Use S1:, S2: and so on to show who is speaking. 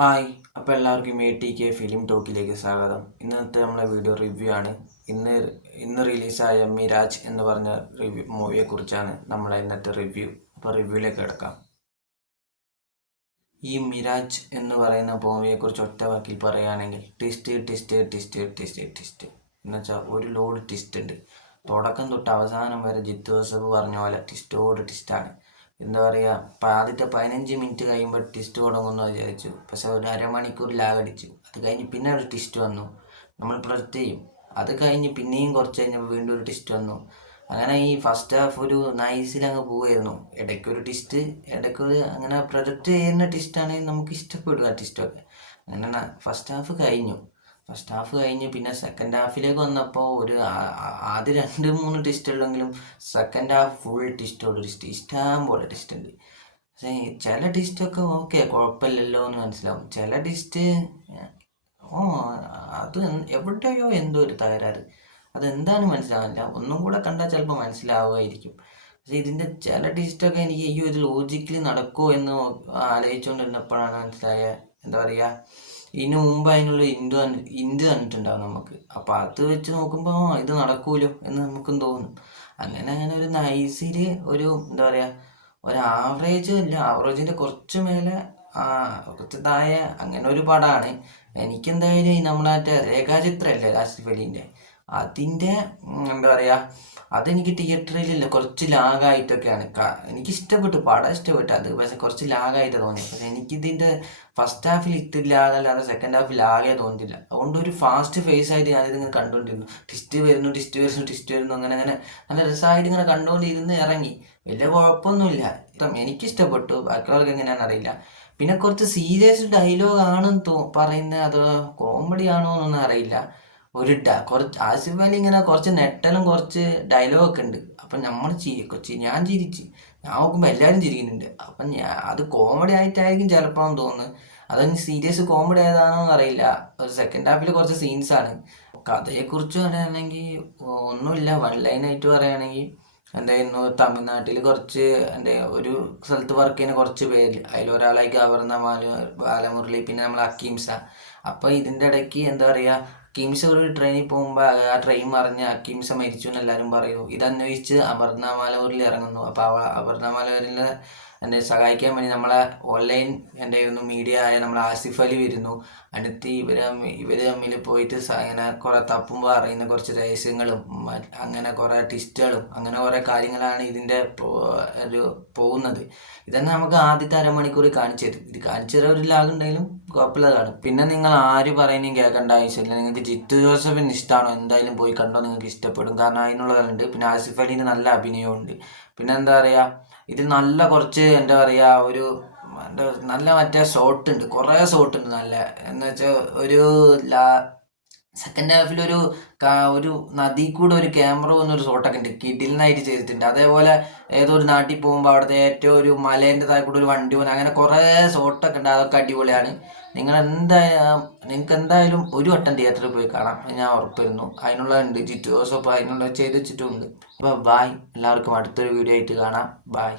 S1: Hi അപ്പോൾ എല്ലാവർക്കും A T K film ടോക്കിലേക്ക് സ്വാഗതം. ഇന്നത്തെ നമ്മുടെ വീഡിയോ റിവ്യൂ ആണ്. ഇന്ന് ഇന്ന് റിലീസായ മിരാജ് എന്ന് പറഞ്ഞ റിവ്യൂ മൂവിയെക്കുറിച്ചാണ് നമ്മളെ ഇന്നത്തെ റിവ്യൂ അപ്പോൾ റിവ്യൂയിലേക്ക് കിടക്കാം. ഈ മിരാജ് എന്ന് പറയുന്ന മൂവിയെക്കുറിച്ച് ഒറ്റ വാക്കിൽ പറയുകയാണെങ്കിൽ twist twist twist twist twist എന്ന് വെച്ചാൽ ഒരു ലോഡ് ട്വിസ്റ്റ് ഉണ്ട്. തുടക്കം തൊട്ട് അവസാനം വരെ ജിത്തു ജോസഫ് പറഞ്ഞ പോലെ ട്വിസ്റ്റോട് ടിസ്റ്റാണ് എന്താ പറയുക ഇപ്പം ആദ്യത്തെ പതിനഞ്ച് മിനിറ്റ് കഴിയുമ്പോൾ ട്വിസ്റ്റ് തുടങ്ങുമെന്ന് വിചാരിച്ചു. പക്ഷെ ഒരു അരമണിക്കൂർ ലാഗടിച്ചു അത് കഴിഞ്ഞ് പിന്നെ ഒരു ട്വിസ്റ്റ് വന്നു. നമ്മൾ പ്രൊജക്റ്റ് ചെയ്യും. അത് കഴിഞ്ഞ് പിന്നെയും കുറച്ച് കഴിഞ്ഞപ്പോൾ വീണ്ടും ഒരു ട്വിസ്റ്റ് വന്നു. അങ്ങനെ ഈ ഫസ്റ്റ് ഹാഫ് ഒരു നൈസിൽ അങ്ങ് പോവുമായിരുന്നു ഇടയ്ക്കൊരു ടെസ്റ്റ് ഇടയ്ക്കൊരു അങ്ങനെ പ്രൊജക്റ്റ് ചെയ്യുന്ന ടിസ്റ്റാണെങ്കിൽ നമുക്ക് ഇഷ്ടപ്പെടുക ആ ടിസ്റ്റൊക്കെ അങ്ങനെ ഫസ്റ്റ് ഹാഫ് കഴിഞ്ഞു. ഫസ്റ്റ് ഹാഫ് കഴിഞ്ഞ് പിന്നെ സെക്കൻഡ് ഹാഫിലേക്ക് വന്നപ്പോൾ ഒരു ആദ്യം രണ്ട് മൂന്ന് ടിസ്റ്റ് ഉള്ളെങ്കിലും സെക്കൻഡ് ഹാഫ് ഫുൾ ടിസ്റ്റോട് ടിസ്റ്റ് ഇഷ്ടം പോലെ ടിസ്റ്റ് ഉണ്ട്. പക്ഷേ ചില ടിസ്റ്റൊക്കെ ഓക്കെ കുഴപ്പമില്ലല്ലോ എന്ന് മനസ്സിലാവും. ചില ടിസ്റ്റ് ഓ അത് എവിടെയോ എന്തോ ഒരു തകരാറ്. അതെന്താണ് മനസ്സിലാവില്ല ഒന്നും കൂടെ കണ്ടാൽ ചിലപ്പോൾ മനസ്സിലാവുമായിരിക്കും. പക്ഷേ ഇതിന്റെ ചില ടിസ്റ്റൊക്കെ എനിക്ക് അയ്യോ ഇത് ലോജിക്കലി നടക്കുമോ എന്ന് ആലോചിച്ചുകൊണ്ടിരുന്നപ്പോഴാണ് മനസ്സിലായ എന്താ പറയുക ഇതിന് മുമ്പ് അതിനുള്ള ഇന്ത് ഇന്ത് തന്നിട്ടുണ്ടാവും നമുക്ക്. അപ്പോൾ അത് വെച്ച് നോക്കുമ്പോൾ ഇത് നടക്കൂലോ എന്ന് നമുക്കും തോന്നും. അങ്ങനെ അങ്ങനെ ഒരു നൈസിൽ ഒരു എന്താ പറയുക ഒരു ആവറേജ് ഇല്ല. ആവറേജിന്റെ കുറച്ച് മേലെ കുറച്ച് താഴെ അങ്ങനെ ഒരു പടമാണ് എനിക്കെന്തായാലും ഈ നമ്മളെ മറ്റേ രേഖാചിത്രമല്ലേ ആസിഫ് അതിന്റെ എന്താ പറയുക അതെനിക്ക് തിയേറ്ററിലില്ല. കുറച്ച് ലാഗായിട്ടൊക്കെയാണ്. എനിക്ക് ഇഷ്ടപ്പെട്ടു പടം ഇഷ്ടപ്പെട്ടു. അത് പക്ഷെ കുറച്ച് ലാഗായിട്ട് തോന്നി പക്ഷെ എനിക്കിതിന്റെ ഫസ്റ്റ് ഹാഫിൽ ഇത്തിരി ലാഗല്ലാതെ സെക്കൻഡ് ഹാഫിൽ ലാഗേ തോന്നിയില്ല അതുകൊണ്ട് ഒരു ഫാസ്റ്റ് ഫേസ് ആയിട്ട് ഞാനിതിങ്ങനെ കണ്ടുകൊണ്ടിരുന്നു ടിസ്റ്റ് വരുന്നു ടിസ്റ്റ് വരുന്നു ടിസ്റ്റ് വരുന്നു. അങ്ങനെ അങ്ങനെ നല്ല രസമായിട്ട് ഇങ്ങനെ കണ്ടുകൊണ്ടിരുന്ന് ഇറങ്ങി വലിയ കുഴപ്പമൊന്നുമില്ല എനിക്ക് എനിക്കിഷ്ടപ്പെട്ടു. ബാക്കിയുള്ളവർക്ക് എങ്ങനെയാണെന്ന് അറിയില്ല. പിന്നെ കുറച്ച് സീരിയസ് ഡയലോഗ് ആണെന്ന് തോ പറയുന്നത് അതോ കോമഡി ആണോ എന്നൊന്നും അറിയില്ല. ഒരു കുറച്ച് ആസിഫ് അലി ഇങ്ങനെ കുറച്ച് നെട്ടലും കുറച്ച് ഡയലോഗ് ഒക്കെ ഉണ്ട് അപ്പം നമ്മൾ ചിരി കൊച്ചി ഞാൻ ചിരിച്ച്. ഞാൻ നോക്കുമ്പോൾ എല്ലാവരും ചിരിക്കുന്നുണ്ട്. അപ്പം ഞാൻ അത് കോമഡി ആയിട്ടായിരിക്കും ചിലപ്പോൾ തോന്നുന്നു. അതൊന്ന് സീരിയസ് കോമഡി ആയതാണോ അറിയില്ല. ഒരു സെക്കൻഡ് ഹാഫിൽ കുറച്ച് സീൻസാണ് കഥയെക്കുറിച്ച് പറയുകയാണെങ്കിൽ ഒന്നുമില്ല. വൺ ലൈനായിട്ട് പറയുകയാണെങ്കിൽ എന്തായിരുന്നു തമിഴ്നാട്ടിൽ കുറച്ച് എന്റെ ഒരു സ്ഥലത്ത് വർക്ക് ചെയ്യുന്ന കുറച്ച് പേര്. അതിലൊരാളായി ഗവർണർ ബാലമുരളി പിന്നെ നമ്മൾ അക്കീംസ അപ്പോൾ ഇതിന്റെ ഇടയ്ക്ക് എന്താ പറയുക അക്കീംസ ഒരു ട്രെയിനിൽ പോകുമ്പോൾ ആ ട്രെയിൻ മറിഞ്ഞ് അക്കീംസ മരിച്ചു എന്ന് എല്ലാവരും പറയുന്നു. ഇതന്വേഷിച്ച് അമർനാമാലൂരിൽ ഇറങ്ങുന്നു. അപ്പോൾ അവ അമർനാമാലൂരിൽ എന്നെ സഹായിക്കാൻ വേണ്ടി നമ്മളെ ഓൺലൈൻ എന്റെ ഒന്ന് മീഡിയ ആയ നമ്മളെ ആസിഫ് അലി വരുന്നു. അടുത്ത് ഇവർ ഇവർ തമ്മിൽ പോയിട്ട് അങ്ങനെ കുറേ തപ്പും അറിയുന്ന കുറച്ച് രഹസ്യങ്ങളും അങ്ങനെ കുറേ ടിസ്റ്റുകളും അങ്ങനെ കുറേ കാര്യങ്ങളാണ് ഇതിന്റെ ഒരു പോകുന്നത്. ഇതന്നെ നമുക്ക് ആദ്യത്തെ അരമണിക്കൂർ കാണിച്ചു തരും. ഇത് കാണിച്ചു തരാൻ ഒരു ലാഗ് ഉണ്ടെങ്കിലും കുഴപ്പമില്ല കാണും പിന്നെ നിങ്ങൾ ആര് പറയുന്നതും കേൾക്കേണ്ട ആവശ്യമില്ല. നിങ്ങൾക്ക് ജിത്തു ജോസഫിന് ഇഷ്ടമാണോ എന്തായാലും പോയി കണ്ടോ നിങ്ങൾക്ക് ഇഷ്ടപ്പെടും. കാരണം അതിനുള്ളതുണ്ട്. പിന്നെ ആസിഫ് അലീന്റെ നല്ല അഭിനയമുണ്ട് പിന്നെ എന്താ പറയുക ഇത് നല്ല കുറച്ച് എന്താ പറയുക ഒരു നല്ല മറ്റേ ഷോട്ട് ഉണ്ട്. കുറേ ഷോട്ട് ഉണ്ട് നല്ല. എന്ന് വെച്ചാൽ ഒരു ലാ സെക്കൻഡ് ഹാഫിൽ ഒരു ഒരു നദി കൂടെ ഒരു ക്യാമറ വന്നൊരു ഷോട്ടൊക്കെ ഉണ്ട് കിഡിലിനായിട്ട് ചെയ്തിട്ടുണ്ട്. അതേപോലെ ഏതോ ഒരു നാട്ടിൽ പോകുമ്പോൾ അവിടുത്തെ ഏറ്റവും ഒരു മലേന്റെ താഴെ കൂടെ ഒരു വണ്ടി പോകുന്നത് അങ്ങനെ കുറേ ഷോട്ടൊക്കെ ഉണ്ട് അതൊക്കെ അടിപൊളിയാണ്. നിങ്ങൾ എന്തായാലും നിങ്ങൾക്ക് എന്തായാലും ഒരു വട്ടം തിയേറ്ററിൽ പോയി കാണാം. ഞാൻ ഉറപ്പിരുന്നു അതിനുള്ള ഉണ്ട് ജിറ്റു ജോസഫ് അതിനുള്ള ചെയ്ത് വെച്ചിട്ടുണ്ട് അപ്പോൾ ബായ്. എല്ലാവർക്കും അടുത്തൊരു വീഡിയോ ആയിട്ട് കാണാം. ബായ്.